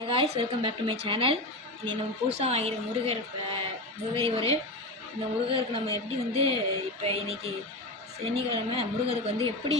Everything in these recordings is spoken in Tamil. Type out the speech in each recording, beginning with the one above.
guys, welcome back to my channel. இன்னைக்கு நம்ம புதுசாக வாங்கிற முருகர் ஒரு இந்த முருகருக்கு நம்ம எப்படி இப்போ இன்னைக்கு சனிக்கிழமை முருகருக்கு எப்படி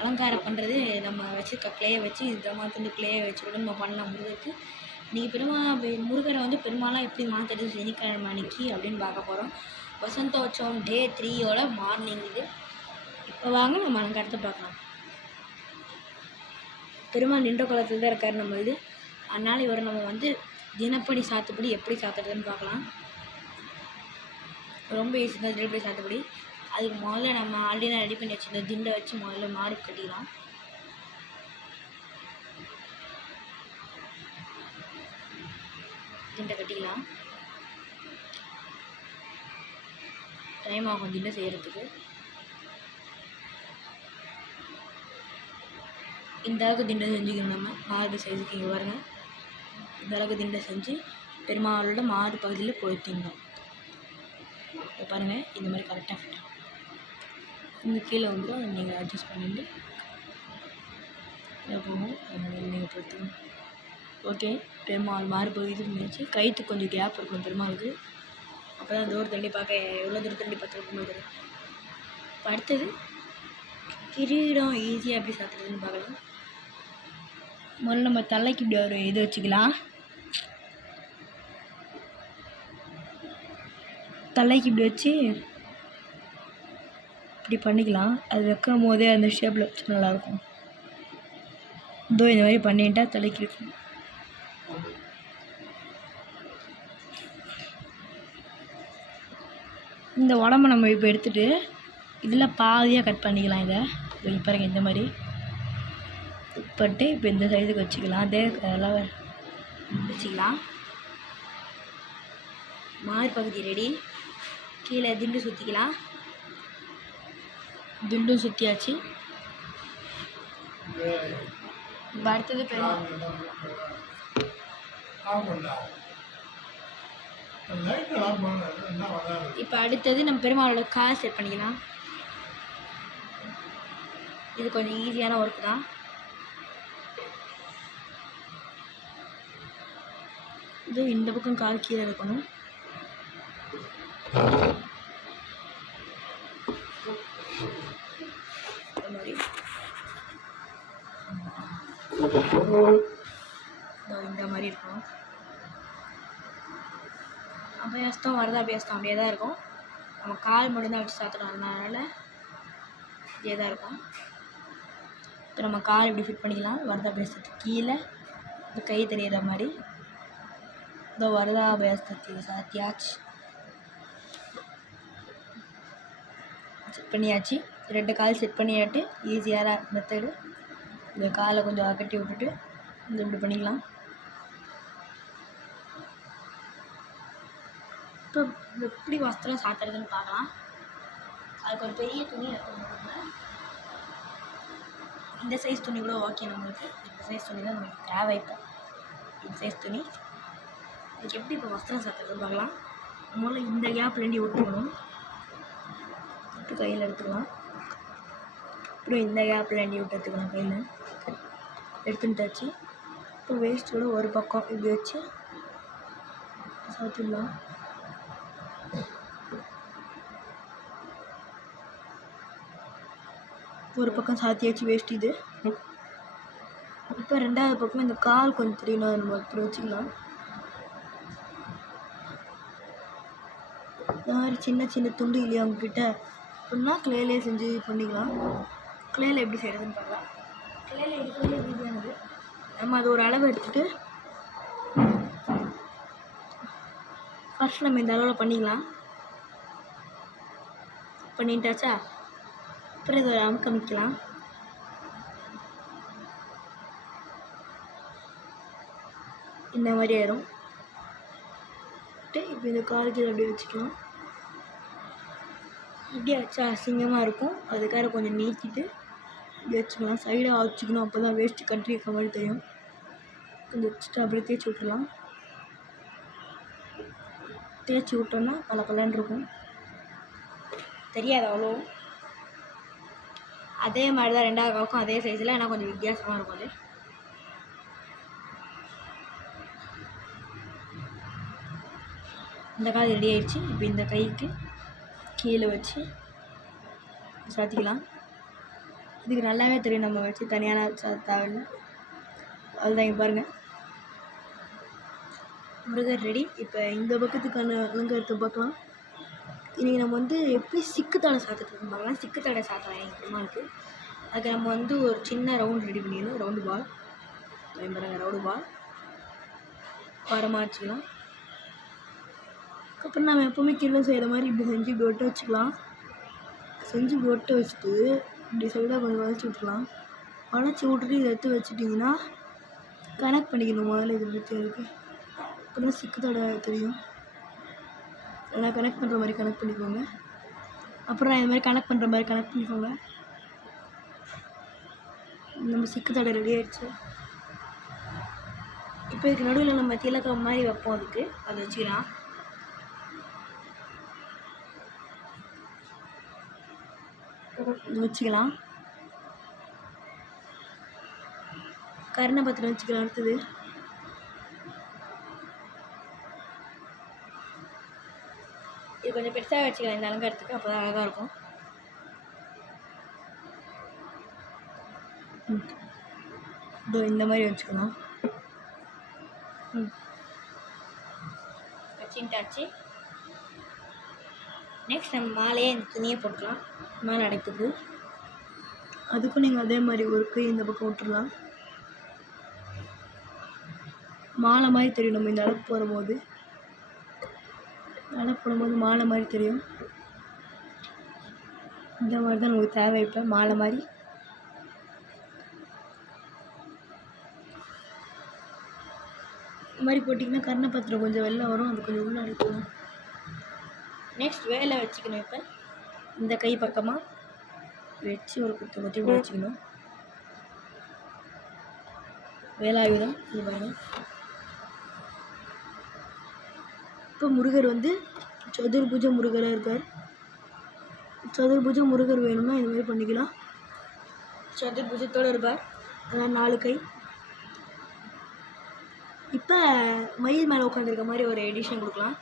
அலங்காரம் பண்ணுறது நம்ம வச்சுருக்க கிளையை வச்சு இந்த மாதிரி கிளையை வச்சு கூட நம்ம பண்ணலாம் முருகருக்கு. இன்றைக்கி முருகரை பெருமாளாக எப்படி மாற்றுறது சனிக்கிழமை அன்னைக்கு அப்படின்னு பார்க்க போகிறோம். வசந்தோற்சவம் டே 3 மார்னிங் இது. இப்போ வாங்க நம்ம அலங்காரத்தை பார்க்கலாம். பெருமாள் நின்ற குளத்தில் தான் இருக்கார் நம்ம அதனால் இவர் நம்ம தினப்படி சாத்துப்படி எப்படி சாத்துறதுன்னு பார்க்கலாம். ரொம்ப ஈஸி தான் தினப்படி சாத்துப்படி. அதுக்கு முதல்ல நம்ம ஆல்ரெடி ரெடி பண்ணி வச்சுருந்த திண்டை வச்சு முதல்ல மாடு கட்டிக்கலாம். திண்டை கட்டிக்கலாம். டைம் ஆகும் திண்டை செய்கிறதுக்கு. இந்த அளவுக்கு திண்டை செஞ்சுக்கணும். நம்ம மாடு சைஸுக்கு இங்கே பாருங்கள். இந்த அளவுக்கு திண்டை செஞ்சு பெருமாளோட மாடு பகுதியில் பொறுத்திடணும். இப்போ பாருங்கள், இந்த மாதிரி கரெக்டாக ஃபிட் இந்த கீழே வந்துடும். அதை நீங்கள் அட்ஜஸ்ட் பண்ணிட்டு போகும். நீங்கள் பொறுத்துக்கணும். ஓகே, பெருமாள் மாடு பகுதி பண்ணியாச்சு. கைத்துக்கு கொஞ்சம் கேப் இருக்கும் பெருமாளுக்கு. அப்போ தான் தூரம் தண்ணி பார்க்க எவ்வளோ தூரம் தண்ணி பார்த்துருக்கும் போது. இப்போ அடுத்தது கிரீடம் ஈஸியாக எப்படி சாத்துறதுன்னு பார்க்கலாம். முதல்ல நம்ம தலைக்கு இப்படி ஒரு இது வச்சுக்கலாம். தலைக்கு இப்படி வச்சு இப்படி பண்ணிக்கலாம். அது வைக்கும் போதே அந்த ஷேப்பில் வச்சு நல்லாயிருக்கும். இதோ இந்த மாதிரி பண்ணிட்டா தலைக்கு இருக்கும். இந்த உடம்பை நம்ம இப்போ எடுத்துகிட்டு இதில் பாதியாக கட் பண்ணிக்கலாம். இதை பாருங்கள், இந்த மாதிரி பட்டு இப்போ இந்த சைஸுக்கு வச்சுக்கலாம். அதே கலர் வச்சுக்கலாம். மாறு பகுதி ரெடி. கீழே திண்டு சுற்றிக்கலாம். திண்டும் சுற்றியாச்சு. இப்போ அடுத்தது நம்ம பெருமாளோட கால் செட் பண்ணிக்கலாம். இது கொஞ்சம் ஈஸியான ஒர்க் தான். இது இந்த பக்கம் கால் கீழே இருக்கணும். இந்த மாதிரி இருக்கும். அபயாஸ்தம் வரதா அபயாஸ்தம் அப்படியே தான் இருக்கும். நம்ம கால் மட்டும்தான் வச்சு சாத்துறோம். அதனால இதே தான் இருக்கும். இப்போ நம்ம கால் இப்படி ஃபிட் பண்ணிக்கலாம். வரதா அபயாஸ்தத்துக்கு கீழே இந்த கை தெரியிற மாதிரி இந்த வரதா அபயாஸ்தத்துக்கு சாத்தியாச்சு. செட் பண்ணியாச்சு. 2 கால் செட் பண்ணியாட்டு ஈஸியான மெத்தடு. இந்த காலை கொஞ்சம் அகட்டி விட்டுட்டு இந்த இப்படி பண்ணிக்கலாம். இப்போ எப்படி வஸ்திரம் சாத்துறதுன்னு பார்க்கலாம். அதுக்கு ஒரு பெரிய துணி எடுத்துக்கணும். இந்த சைஸ் துணி கூட ஓகே நம்மளுக்கு. இந்த சைஸ் துணி தான் நமக்கு தேவை. இப்போ இந்த சைஸ் துணி அதுக்கு எப்படி இப்போ வஸ்திரம் சாத்துறதுன்னு பார்க்கலாம். முதல்ல இந்த கேப்லேண்டி விட்டுக்கணும். விட்டு கையில் எடுத்துக்கலாம். அப்புறம் இந்த கேப்லேண்டி விட்டு எடுத்துக்கலாம். கையில் எடுத்துட்டாச்சு. இப்போ வேஸ்ட்டோட ஒரு பக்கம் இப்படி வச்சு சாத்திடலாம். ஒரு பக்கம் சாத்தியாச்சு வேஸ்ட் இது. இப்போ 2வது பக்கம் இந்த கால் கொஞ்சம் தெரியணும். நம்ம இப்படி வச்சுக்கலாம். இந்த மாதிரி சின்ன சின்ன துண்டு இல்லையா அவங்கக்கிட்ட அப்படின்னா கிளேலே செஞ்சு பண்ணிக்கலாம். கிளேயில் எப்படி செய்கிறதுன்னு பார்க்கலாம். கிளேயில் எடுக்கிறதே ஈஸியானது. நம்ம அது ஒரு அளவு எடுத்துகிட்டு ஃபர்ஸ்ட் நம்ம இந்த அளவில் பண்ணிக்கலாம். பண்ணிட்டாச்சா? அப்புறம் இதை அமுக்கமிக்கலாம். இந்த மாதிரி ஆயிரும். இப்போ இந்த காலத்தில் அப்படியே வச்சுக்கலாம். இப்படியே வச்சா அசிங்கமாக இருக்கும். அதுக்காக கொஞ்சம் நீக்கிட்டு இப்படி வச்சுக்கலாம். சைடாக வச்சுக்கணும். அப்போ தான் வேஸ்ட்டு கண்ட்ரி இருக்க மாதிரி தெரியும். கொஞ்சம் வச்சுட்டு அப்படியே தேய்ச்சி விட்டுடலாம். தேய்ச்சி விட்டோன்னா பல இருக்கும். தெரியாது அவ்வளோ. அதே மாதிரி தான் 2வது காலுக்கும் அதே சைஸில். ஆனால் கொஞ்சம் வித்தியாசமாக இருக்கும். அது இந்த காது ரெடி ஆயிடுச்சு. இப்போ இந்த கைக்கு கீழே வச்சு சாத்திக்கலாம். இதுக்கு நல்லாவே தெரியும், நம்ம வச்சு தனியான தேவையில்லை. அதுதான் இங்கே பாருங்கள், முருகர் ரெடி. இப்போ இந்த பக்கத்துக்கான அலங்காரத்தை பார்க்கலாம். இன்றைக்கி நம்ம வந்து எப்படி சிக்கு தடை சாத்திட்டு பார்க்கலாம். சிக்கு தடை சாத்தலாம் எங்கள் பெருமாளுக்கு. அதுக்கு நம்ம வந்து ஒரு சின்ன ரவுண்ட் ரெடி பண்ணிடணும். ரவுண்டு பால் பாருங்கள், ரவுண்டு பால் வாரமாக வச்சுக்கலாம். அதுக்கப்புறம் நம்ம எப்போவுமே கீழே செய்கிற மாதிரி இப்படி செஞ்சு இப்படி ஒட்ட வச்சுக்கலாம். செஞ்சு இப்படி ஒட்ட வச்சுட்டு இப்படி சைடாக கொஞ்சம் வளைச்சி விட்டுக்கலாம். வளைச்சி விட்டுட்டு இதை எடுத்து வச்சுட்டிங்கன்னா கனெக்ட் பண்ணிக்கணும். முதல்ல இது பற்றி இருக்குது, அப்புறம் சிக்கு தடை தெரியும். எல்லாம் கனெக்ட் பண்ணுற மாதிரி கனெக்ட் பண்ணிக்கோங்க. அப்புறம் இது மாதிரி கனெக்ட் பண்ணுற மாதிரி கனெக்ட் பண்ணிக்கோங்க. நம்ம சிக்கு தடை ரெடி ஆகிடுச்சு. இப்போ இதுக்கு நடுவில் நம்ம திலக்கம் மாதிரி வைப்போம், அதுக்கு அதை வச்சுக்கலாம். வச்சுக்கலாம். கருணை பத்திரம் வச்சுக்கலாம். அடுத்தது இது கொஞ்சம் பெருசாக வச்சுக்கலாம் இந்த அலங்காரத்துக்கு, அப்போ தான் அழகாக இருக்கும். இந்த மாதிரி வச்சுக்கலாம். வச்சுட்டாச்சு. நெக்ஸ்ட் நம்ம மாலையே இந்த துணியை போட்டுக்கலாம். மாலை அடைக்குது, அதுக்கும் நீங்கள் அதே மாதிரி ஒரு கை இந்த பக்கம் விட்டுடலாம். மாலை மாதிரி தெரியும். நம்ம இந்த அளவு போடும்போது மாலை மாதிரி தெரியும். இந்த மாதிரி தான் நமக்கு தேவை. இப்போ மாலை மாதிரி இந்த மாதிரி போட்டிங்கன்னா கர்ண பத்திரம் கொஞ்சம் வெளில வரும், அது கொஞ்சம் உள்ள அடைக்கணும். நெக்ஸ்ட் வேலை வச்சுக்கணும். இப்போ இந்த கை பக்கமாக வச்சு ஒரு குத்தி வச்சுக்கணும். வேலாயுதம் இது பாருங்கள். இப்போ முருகர் வந்து சதுர்புஜ முருகராக இருக்கார். சதுர்புஜ முருகர் வேணும்னா இது மாதிரி பண்ணிக்கலாம். சதுர்புஜத்தோடு இருப்பார், அதான் 4 கை. இப்போ மயில் மேலே உட்காந்துருக்க மாதிரி ஒரு எடிஷன் கொடுக்கலாம்.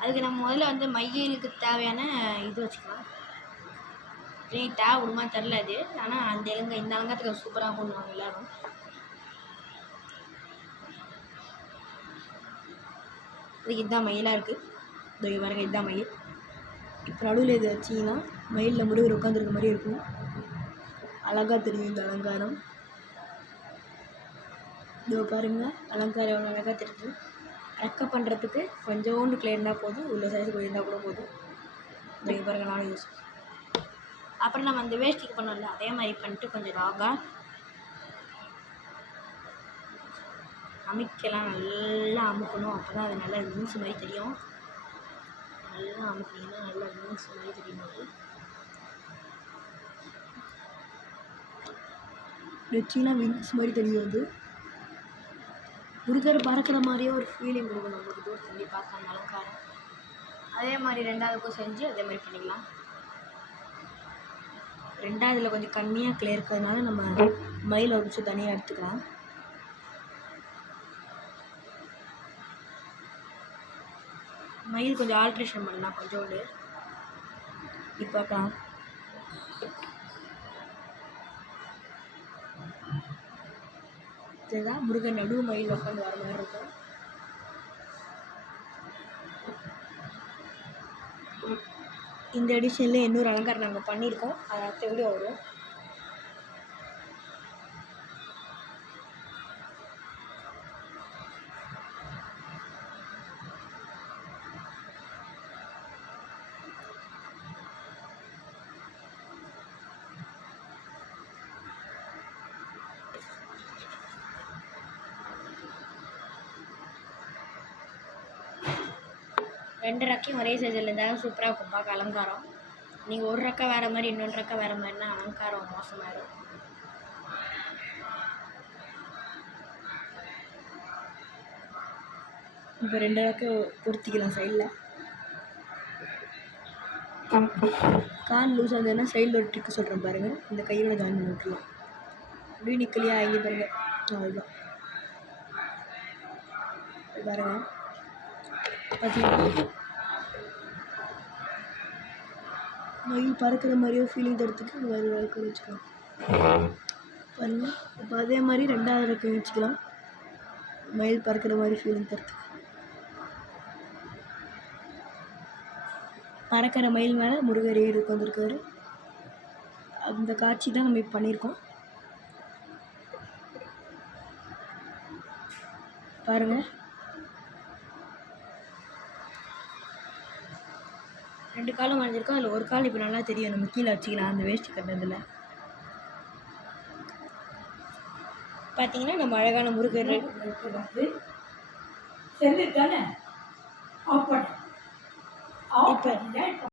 அதுக்கு நம்ம முதல்ல வந்து மயிலுக்கு தேவையான இது வச்சுக்கலாம். தேவை விடுமா தெரில அது, ஆனால் அந்த இந்த அலங்காரத்துக்கு சூப்பராக பண்ணுவாங்க எல்லோரும். அதுக்கு இதுதான் மயிலாக இருக்குது. இது பாருங்கள், இதுதான் மயில். இப்போ நடுவில் இதை வச்சிங்கன்னா மயிலில் முருகர் உட்காந்துருக்க மாதிரி இருக்கும். அழகாக தெரியும் இந்த அலங்காரம். இதோ பாருங்கள், அலங்காரம் எவ்வளோ அழகாக தெரியுது. ரெக்க பண்ணுறதுக்கு கொஞ்சோண்டு கிளியர் இருந்தால் போதும், உள்ள சைஸுக்கு இருந்தால் கூட போதும். இது பாருங்கள், நானும் யூஸ். அப்புறம் நம்ம அந்த வேஷ்டிக்கு பண்ணோம்ல, அதே மாதிரி பண்ணிட்டு கொஞ்சம் ராகாக அமுக்கலாம். நல்லா அமுக்கணும், அப்போ தான் அது நல்லா விங்ஸ் மாதிரி தெரியும். நல்லா அமுக்கினீங்கன்னா நல்லா விங்ஸ் மாதிரி தெரியும். அது வச்சிங்கன்னா விங்ஸ் மாதிரி தெரியும். அது முருகர் பறக்கிற மாதிரியே ஒரு ஃபீலிங் கொடுக்கும் நம்மளுக்கு தூரத்துலேயே பார்க்க அந்த அலங்காரம். அதே மாதிரி ரெண்டாவதுக்கும் செஞ்சு அதே மாதிரி பண்ணிக்கலாம். ரெண்டாவதுல கொஞ்சம் கம்மியாக கிளியர் இருக்கிறதுனால நம்ம மயில் ஒரு நிமிஷம் தனியாக எடுத்துக்கலாம். மயில் கொஞ்சம் ஆல்ட்ரேஷன் பண்ணலாம் கொஞ்சோண்டு. இப்போ பார்க்கலாம். இதுதான் முருகன் நடு மயில் உட்காந்து வர மாதிரி இருக்கும். இந்த எடிஷனில் இன்னொரு அலங்காரம் நாங்கள் பண்ணியிருக்கோம், அதை அடுத்த வீடியோ வரும். ரெண்டு ரக்கையும் ஒரே சைஸில் இருந்தாலும் சூப்பராக இருக்கும் பார்க்க அலங்காரம். நீங்கள் ஒரு ரக்கை வேறு மாதிரி இன்னொன்று ரக்கை வேறு மாதிரினா அலங்காரம் மோசமாயிடும். இப்போ 2 ரக்கை பொருத்திக்கலாம் சைடில். கால் லூஸ் ஆகுதுன்னா சைடில் ஒரு ட்ரிக்கு சொல்கிறேன் பாருங்கள். இந்த கையோட ஜாயின் பண்ணி விட்டுருலாம். அப்படியே நிற்கலையா இங்கே பாருங்கள், அதுதான் பாருங்கள். பார்த்தீங்கன்னா மயில் பறக்கிற மாதிரியோ ஃபீலிங் தரத்துக்கு இந்த மாதிரி ரெக்கை வச்சுக்கலாம் பாருங்க. இப்போ அதே மாதிரி ரெண்டாவது ரெக்கை வச்சுக்கலாம் மயில் பறக்கிற மாதிரி ஃபீலிங் தரத்துக்கு. பறக்கிற மயில் மேலே முருகர் ஏறி உட்காந்துருக்காரு. அந்த காட்சி தான் நம்ம இப்போ பண்ணியிருக்கோம் பாருங்கள். 2 காலும் வரைஞ்சிருக்கோம். அதில் ஒரு கால் இப்போ நல்லா தெரியும். நம்ம கீழே வச்சுக்கலாம் அந்த வேஷ்டி கட்டினதில். பார்த்தீங்கன்னா நம்ம அழகான முருகர் இப்போ